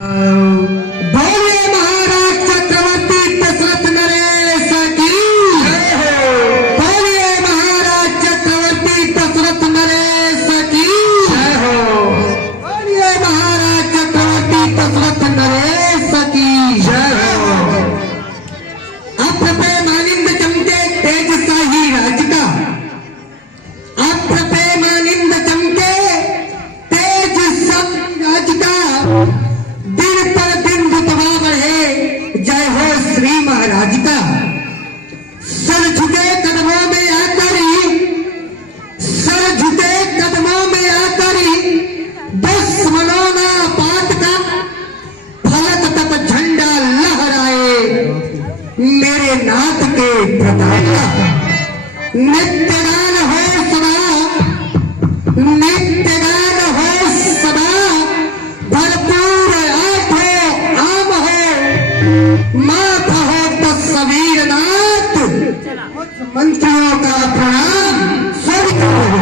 बोले महाराज चक्रवर्ती दशरथ नरेश की। बोले महाराज चक्रवर्ती दशरथ नरेश की। बोले महाराज चक्रवर्ती दशरथ नरेश की। अप्रतिमानिंद चमके तेज शाही राज का। अप्रतिमानिंद चमके तेज शाही राज का। दिन पर दिन रुतबा बढ़े, जय हो श्री महाराज का। सर झुके कदमों में आकर ही, सर झुके कदमों में आकर ही, दुश्मनों ना पात का फलक तक झंडा लहराए मेरे नाथ के प्रताप का। नित्यगान हो सदा, नित्यगान हो सदा, भरपूर आम हो, माथा हो तो सबीर नाथ, मंत्रियों का प्रणाम स्वर्ग हो।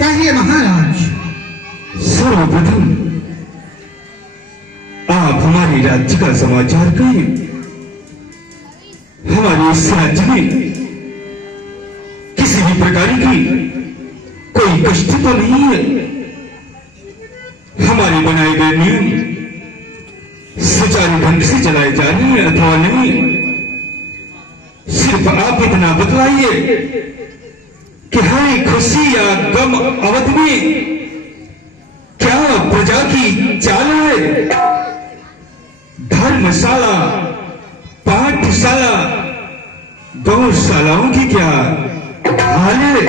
कहिए महाराज। सर्वप्रथम आप हमारे राज्य का समाचार कहें। हमारे इस राज्य में किसी भी प्रकार की कोई कष्ट तो नहीं है। हमारे बनाए गए नियम सुचारू ढंग से चलाए जा रहे हैं अथवा नहीं, सिर्फ आप इतना बतलाइए कि हर खुशी या गम अवध में क्या प्रजा की चाल है। धर्मशाला, पाठशाला, गौशालाओं की क्या हाल है।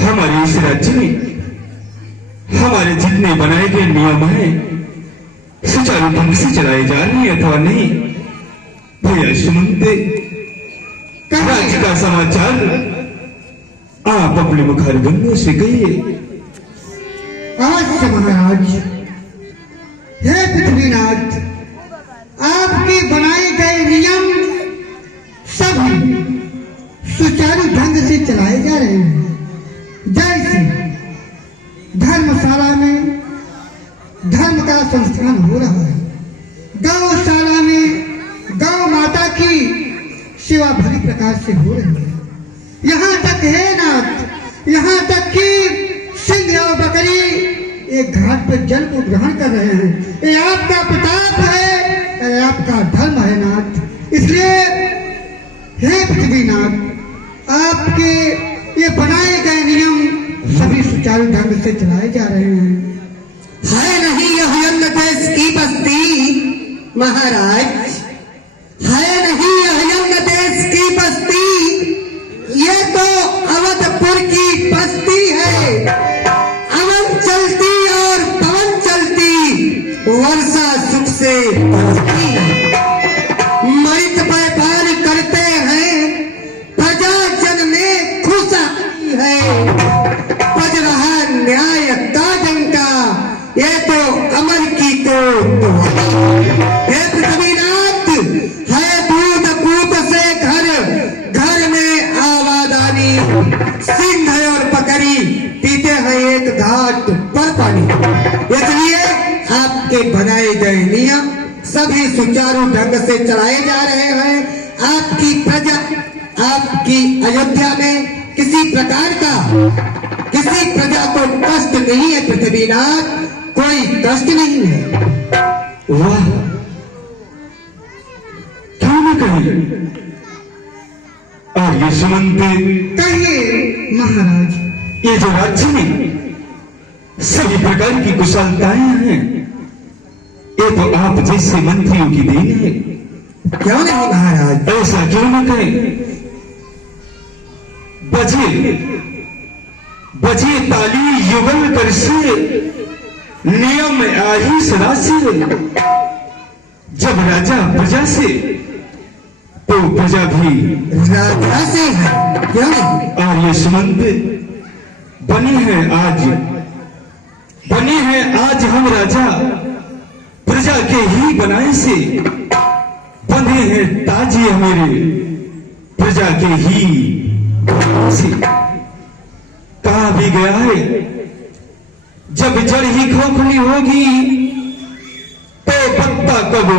हमारे इस राज्य में हमारे जितने बनाए गए नियम हैं सुचारू ढंग से चलाए जा रहे हैं अथवा नहीं। भैया सुमंत, राज्य का समाचार आप अपने मुखारबंदों से कहिए। आज से महाराज, हे पृथ्वीनाथ, आपके बनाए गए नियम सभी सुचारू ढंग से चलाए जा रहे हैं। जैसे धर्मशाला में धर्म का संस्थान हो रहा है, गौशाला में गौ माता की सेवा भली प्रकार से हो रही है। यहाँ तक है नाथ, यहाँ तक कि सिंह और बकरी एक घाट पर जल को ग्रहण कर रहे हैं। ये आपका प्रताप है, ये आपका धर्म है नाथ। इसलिए हे पृथ्वीनाथ, आपके ये बनाए गए नियम सभी सुचारू ढंग से चलाए जा रहे हैं। है नहीं यह यज्ञ देश की बस्ती महाराज, है नहीं यह यज्ञ देश की बस्ती, ये तो अवधपुर की बस्ती है। अवन चलती और पवन चलती, वर्षा सुख से बरसती है। मृत व्यापार करते हैं, प्रजा जन में खुश आती है। बज रहा न्याय का डंका, ये तो अमर की तो हे पृथ्वीनाथ, है दूध पूत से घर, घर में आवादानी, सिंह और बकरी पीते हैं एक घाट पर पानी। इसलिए आपके बनाए गए नियम सभी सुचारू ढंग से चलाए जा रहे हैं। आपकी प्रजा, आपकी अयोध्या में किसी प्रकार का, किसी प्रजा को कष्ट नहीं है पृथ्वीनाथ, कोई कष्ट नहीं है। वाह, क्यों न कहिए। आर्य सुमंत, कहिए महाराज। ये जो राज्य में सभी प्रकार की कुशलताएं हैं, ये तो आप जैसे मंत्रियों की देन है। क्यों नहीं महाराज, ऐसा क्यों न कहें। बजे बजे ताली युगल कर से, नियम आही सदा से। जब राजा प्रजा से, तो प्रजा भी राजा से है। क्यों नहीं। आर्य सुमंत, बने हैं आज हम राजा, प्रजा के ही बनाए से बंधे हैं ताज आज ये मेरे प्रजा के ही से कहा भी गया है, जब जड़ ही खोखली होगी तो पत्ता कब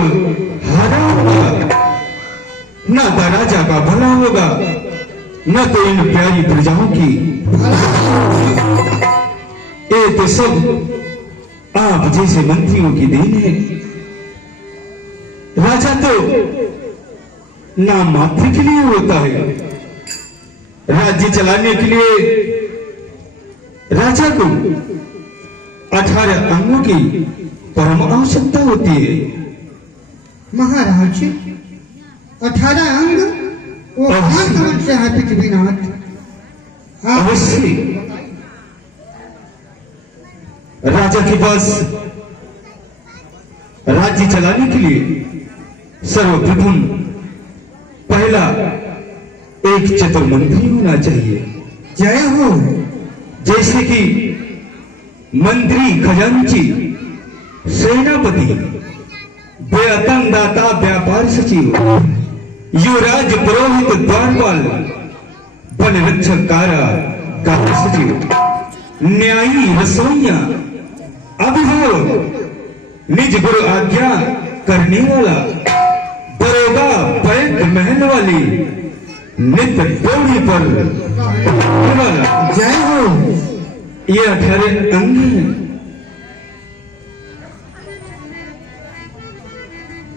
हरा होगा। न तो राजा का भला होगा, न तो इन प्यारी प्रजाओं की। ये तो सब आप जैसे मंत्रियों की देन है। राजा तो नाम मात्र के लिए होता है, राज्य चलाने के लिए राजा को 18 अंगों की परम आवश्यकता होती है। महाराज 18 अंग वो कौन से हैं पृथ्वीनाथ? अवश्य राजा के पास राज्य चलाने के लिए सर्वप्रथम पहला एक चतुर मंत्री होना चाहिए। जय हो। जैसे कि मंत्री, खजांची, सेनापति, वेतन दाता, व्यापार सचिव, युवराज, पुरोहित, द्वारपाल, वन रक्षक, कारा सचिव, न्यायी, रसोइया, अभिभावक, निज गुरु आज्ञा करने वाला, दरोगा, पैक, महल वाली, नित्य डोली पर वाला। जय हो। ये 18 अंग हैं।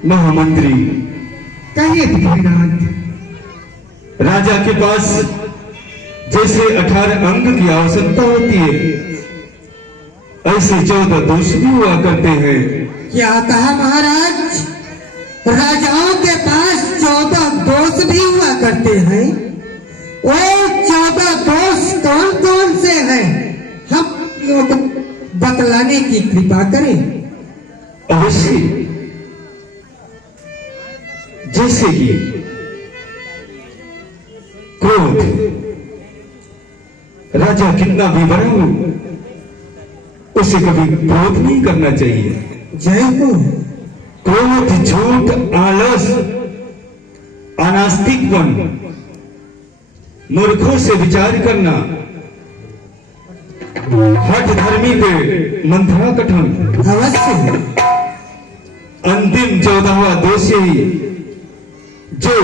महामंत्री कहिए पृथ्वीनाथ। राजा के पास जैसे 18 अंग की आवश्यकता होती है, ऐसे 14 दोष भी हुआ करते हैं। क्या कहा महाराज? राजाओं के पास 14 दोष भी हुआ करते हैं। वो 14 दोष कौन कौन से हैं? हम लोग बतलाने की कृपा करें। अवश्य। जैसे कि क्रोध, राजा कितना भी बड़ा हो उसे कभी क्रोध नहीं करना चाहिए। जय हो। क्रोध, झूठ, आलस, अनास्तिकपन, मूर्खों से विचार करना, हठ धर्मी पे मंथरा कठन। अवश्य। अंतिम 14वां दोष यही, जो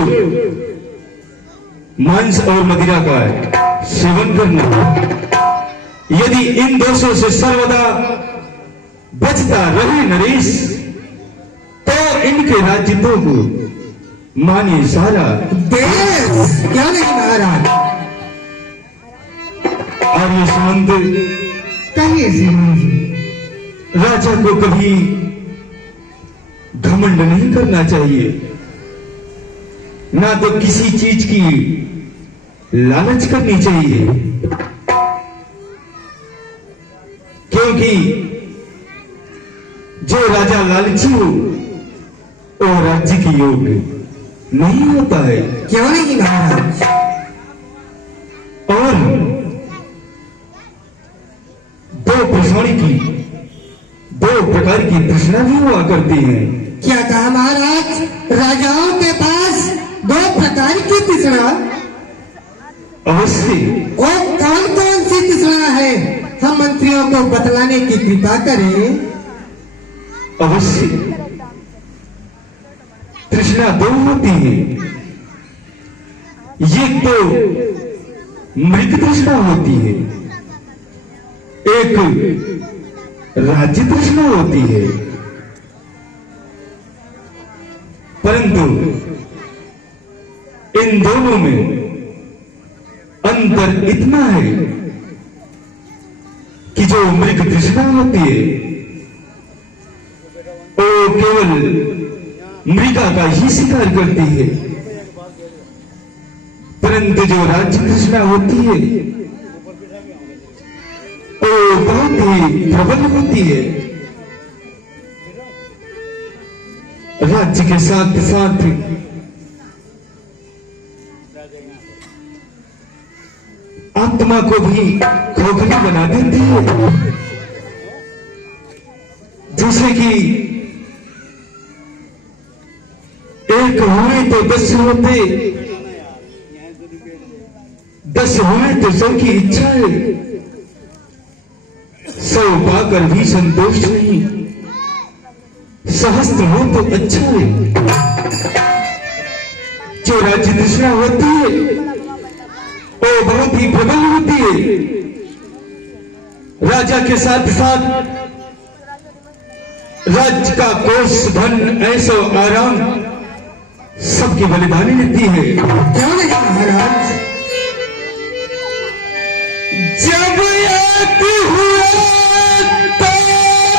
मांस और मदिरा का सेवन करना। यदि इन दोषों से सर्वदा बचता रहे नरेश, तो इनके राज्यों को माने सारा देश। क्या नहीं महाराज? आर्य सुमंत, कहिए श्रीमान जी। राजा को कभी घमंड नहीं करना चाहिए, ना तो किसी चीज की लालच करनी चाहिए, क्योंकि जो राजा लालची हो वो राज्य की योग्य नहीं होता है। क्यों नहीं महाराज? और दो प्रकार की तृष्णा भी हुआ करती है। क्या कहा महाराज? राजाओं के पास 2 प्रकार की तृष्णा। अवश्य। वो कौन कौन सी तृष्णा है? हम मंत्रियों को बतलाने की कृपा करें। अवश्य। तृष्णा 2 होती है। ये तो मृग तृष्णा होती है, एक राज्य तृष्णा होती है। परंतु इन दोनों में अंतर इतना है कि जो मृग तृष्णा होती है वो केवल मृगा का ही शिकार करती है, परंतु जो राज्य तृष्णा होती है वो बहुत ही प्रबल होती है। राज्य के साथ साथ आत्मा को भी खोखली बना देती है। जैसे कि एक एक हुए तो 10 होते, 10 हुए तो 100 की इच्छा है, 100 पाकर भी संतोष नहीं, सहस्त्र हो तो अच्छा है। जो राज्य तृष्णा होती है वो बहुत ही प्रबल होती है। राजा के साथ साथ राज्य का कोष धन ऐसो आराम सबकी बलिदानी लेती है। क्यों नहीं महाराज,